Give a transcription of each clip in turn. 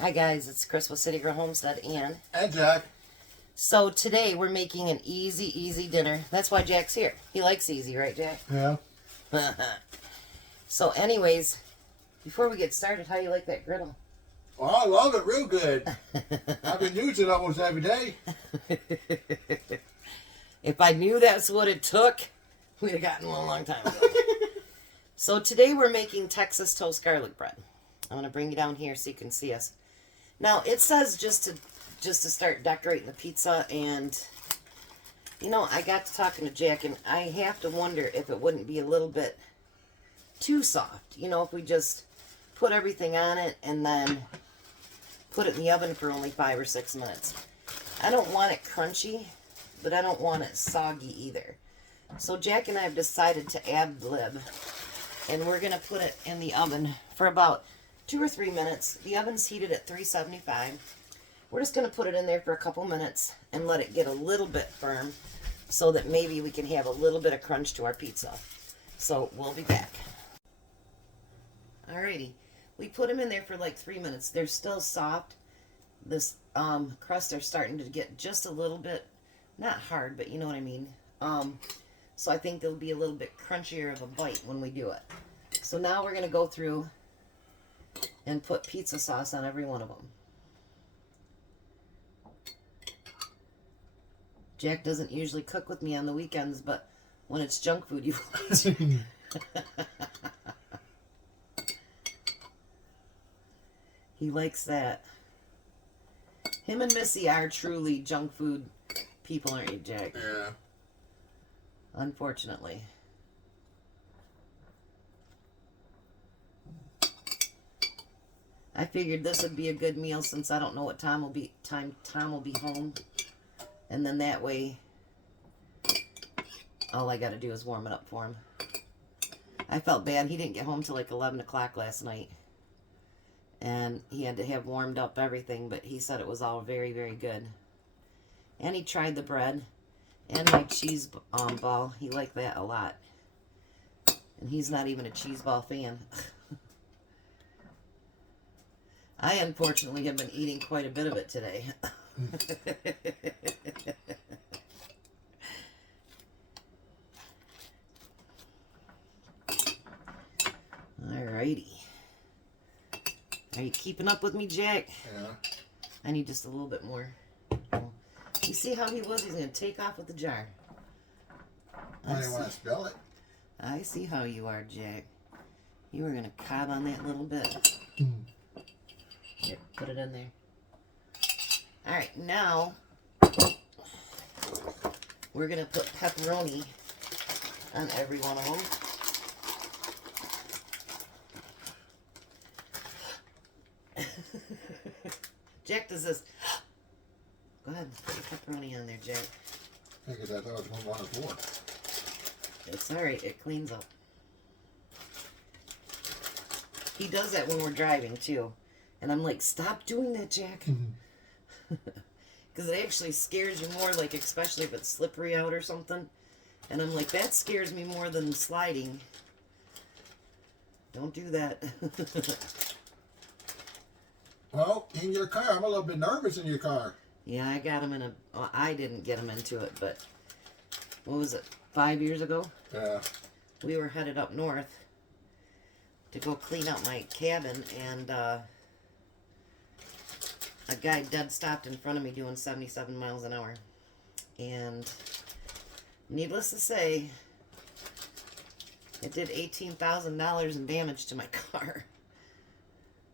Hi guys, it's Chris with Citygirlhomestead And Jack. so today we're making an easy dinner. That's why Jack's here. He likes easy, right Jack? Yeah. So anyways, before we get started, how do you like that griddle? Oh, I love it real good. I've been using it almost every day. If I knew that's what it took, we'd have gotten one a long time ago. So today we're making Texas toast garlic bread. I'm going to bring you down here so you can see us. Now it says just to start decorating the pizza, and you know, I got to talking to Jack and I have to wonder if it wouldn't be a little bit too soft. You know, if we just put everything on it and then put it in the oven for only 5 or 6 minutes. I don't want it crunchy, but I don't want it soggy either. So Jack and I have decided to ad-lib, and we're going to put it in the oven for about 2 or 3 minutes. The oven's heated at 375. We're just going to put it in there for a couple minutes and let it get a little bit firm so that maybe we can have a little bit of crunch to our pizza. So we'll be back. Alrighty, we put them in there for like 3 minutes. They're still soft. This crust are starting to get just a little bit, not hard, but you know what I mean. So I think they'll be a little bit crunchier of a bite when we do it. So now we're going to go through and put pizza sauce on every one of them. Jack doesn't usually cook with me on the weekends, but when it's junk food, you want. He likes that. Him and Missy are truly junk food people, aren't you, Jack? Yeah. Unfortunately. I figured this would be a good meal since I don't know what time Tom will be home. And then that way, all I got to do is warm it up for him. I felt bad. He didn't get home till like 11 o'clock last night. And he had to have warmed up everything, but he said it was all very, very good. And he tried the bread and my cheese ball. He liked that a lot. And he's not even a cheese ball fan. I unfortunately have been eating quite a bit of it today. Alrighty. Are you keeping up with me, Jack? Yeah. I need just a little bit more. You see how he was? He's going to take off with the jar. I didn't want to spill it. I see how you are, Jack. You were going to cob on that little bit. Here, put it in there. Alright, now we're going to put pepperoni on every one of them. Jack does this. Go ahead, put your pepperoni on there, Jack. Because I thought it was 1 or 4. It's alright, it cleans up. He does that when we're driving, too. And I'm like, stop doing that, Jack. Because it actually scares you more, like, especially if it's slippery out or something. And I'm like, that scares me more than sliding. Don't do that. Well, in your car, I'm a little bit nervous in your car. Yeah, I got him in a... Well, I didn't get him into it, but... What was it? 5 years ago? Yeah. We were headed up north to go clean out my cabin, and a guy dead stopped in front of me doing 77 miles an hour. And needless to say, it did $18,000 in damage to my car.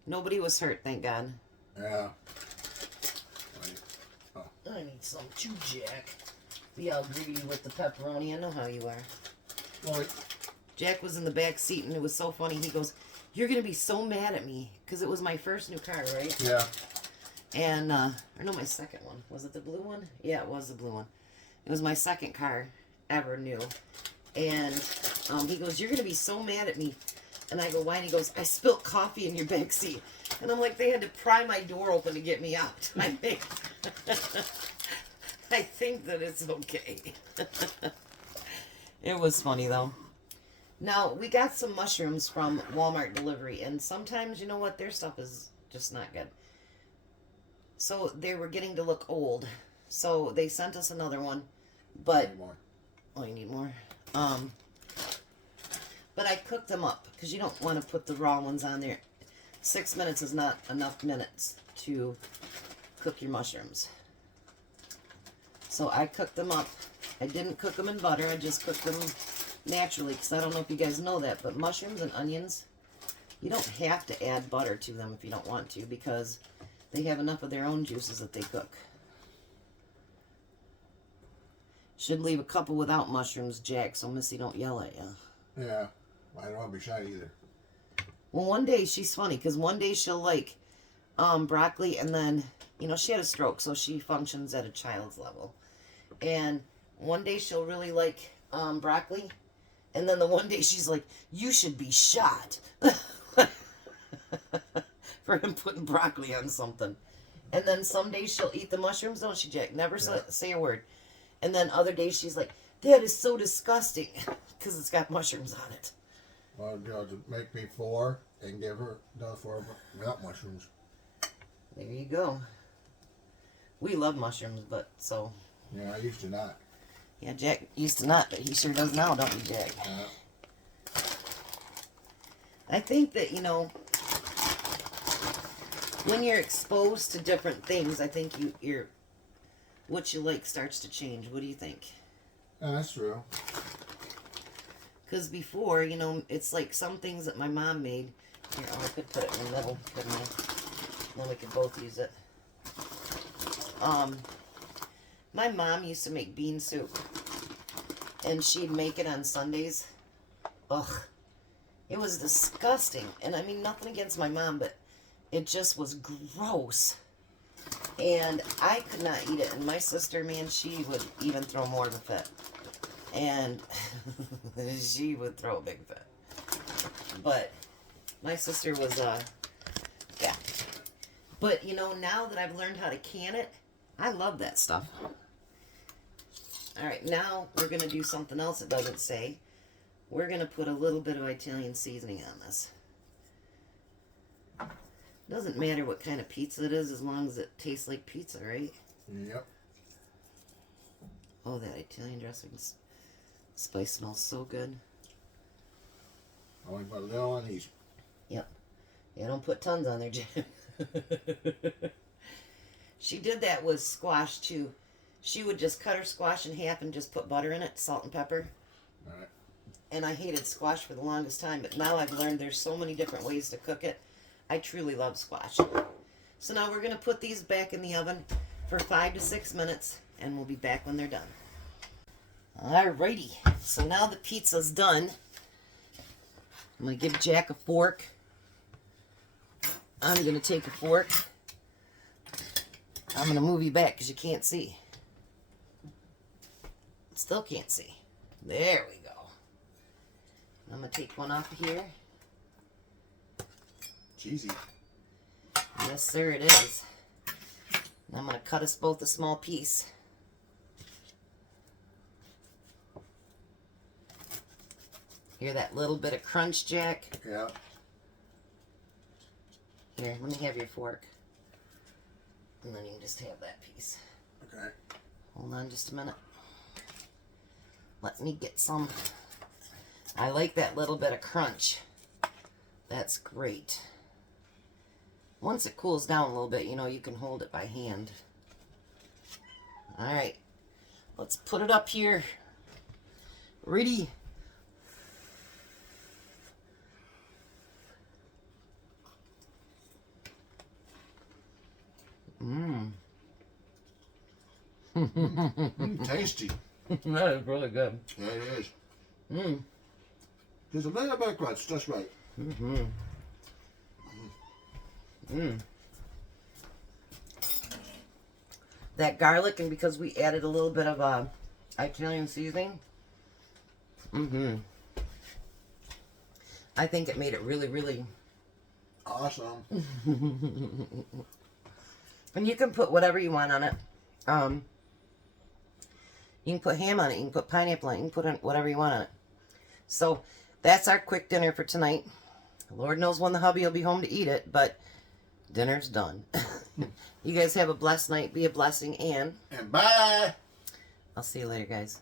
Nobody was hurt, thank God. Yeah. Oh. I need some too, Jack. Be all greedy with the pepperoni. I know how you are. Well, Jack was in the back seat, and it was so funny. He goes, "You're going to be so mad at me." Because it was my first new car, right? yeah. And, or no, my second one. Was it the blue one? Yeah, it was the blue one. It was my second car ever new. And he goes, "You're going to be so mad at me." And I go, "Why?" And he goes, "I spilt coffee in your back seat." And I'm like, they had to pry my door open to get me out. I think that it's okay. It was funny, though. Now, we got some mushrooms from Walmart delivery, and sometimes, you know what, their stuff is just not good. So they were getting to look old. So they sent us another one. But Anymore. oh, you need more? But I cooked them up because you don't want to put the raw ones on there. 6 minutes is not enough minutes to cook your mushrooms. So I cooked them up. I didn't cook them in butter. I just cooked them naturally because I don't know if you guys know that, but mushrooms and onions, you don't have to add butter to them if you don't want to because they have enough of their own juices that they cook. Should leave a couple without mushrooms, Jack, so Missy don't yell at you. Yeah. I don't want to be shy either. Well, one day she's funny because one day she'll like broccoli, and then, you know, she had a stroke, so she functions at a child's level. And one day she'll really like broccoli, and then the one day she's like, you should be shot for him putting broccoli on something. And then some days she'll eat the mushrooms, don't she, Jack? Never say a word. And then other days she's like, that is so disgusting because it's got mushrooms on it. Well, you know, to make me 4 and give her another 4 without mushrooms. There you go. We love mushrooms, but so... Yeah, I used to not. Yeah, Jack used to not, but he sure does now, don't you, Jack? I think that, you know, when you're exposed to different things, I think you're what you like starts to change. What do you think? That's true. Because before, you know, it's like some things that my mom made. Here, oh, I could put it in the middle, couldn't I? Then we could both use it. My mom used to make bean soup. And she'd make it on Sundays. Ugh. It was disgusting. And I mean, nothing against my mom, but it just was gross. And I could not eat it. And my sister, man, she would even throw more of a fit. And she would throw a big fit. But my sister was, yeah. But, you know, now that I've learned how to can it, I love that stuff. All right, now we're going to do something else it doesn't say. We're going to put a little bit of Italian seasoning on this. Doesn't matter what kind of pizza it is as long as it tastes like pizza, right? Yep. Oh, that Italian dressing spice smells so good. Only put a little on these. Yep. Yeah, don't put tons on there, Jen. She did that with squash, too. She would just cut her squash in half and just put butter in it, salt and pepper. All right. And I hated squash for the longest time, but now I've learned there's so many different ways to cook it. I truly love squash. So now we're going to put these back in the oven for 5 to 6 minutes, and we'll be back when they're done. Alrighty, so now the pizza's done. I'm going to give Jack a fork. I'm going to take a fork. I'm going to move you back because you can't see. Still can't see. There we go. I'm going to take one off of here. Cheesy. Yes, sir, it is. And I'm going to cut us both a small piece. Hear that little bit of crunch, Jack? Yeah. Here, let me have your fork. And then you can just have that piece. Okay. Hold on just a minute. Let me get some. I like that little bit of crunch. That's great. Once it cools down a little bit, you know, you can hold it by hand. Alright. Let's put it up here. Ready? Tasty. That is really good. Yeah, it is. There's a little bit of crunch, just right. That garlic, and because we added a little bit of Italian seasoning, I think it made it really, really Awesome. And you can put whatever you want on it. You can put ham on it. You can put pineapple on it. You can put whatever you want on it. So that's our quick dinner for tonight. Lord knows when the hubby will be home to eat it, but dinner's done. You guys have a blessed night. Be a blessing, and bye. I'll see you later, guys.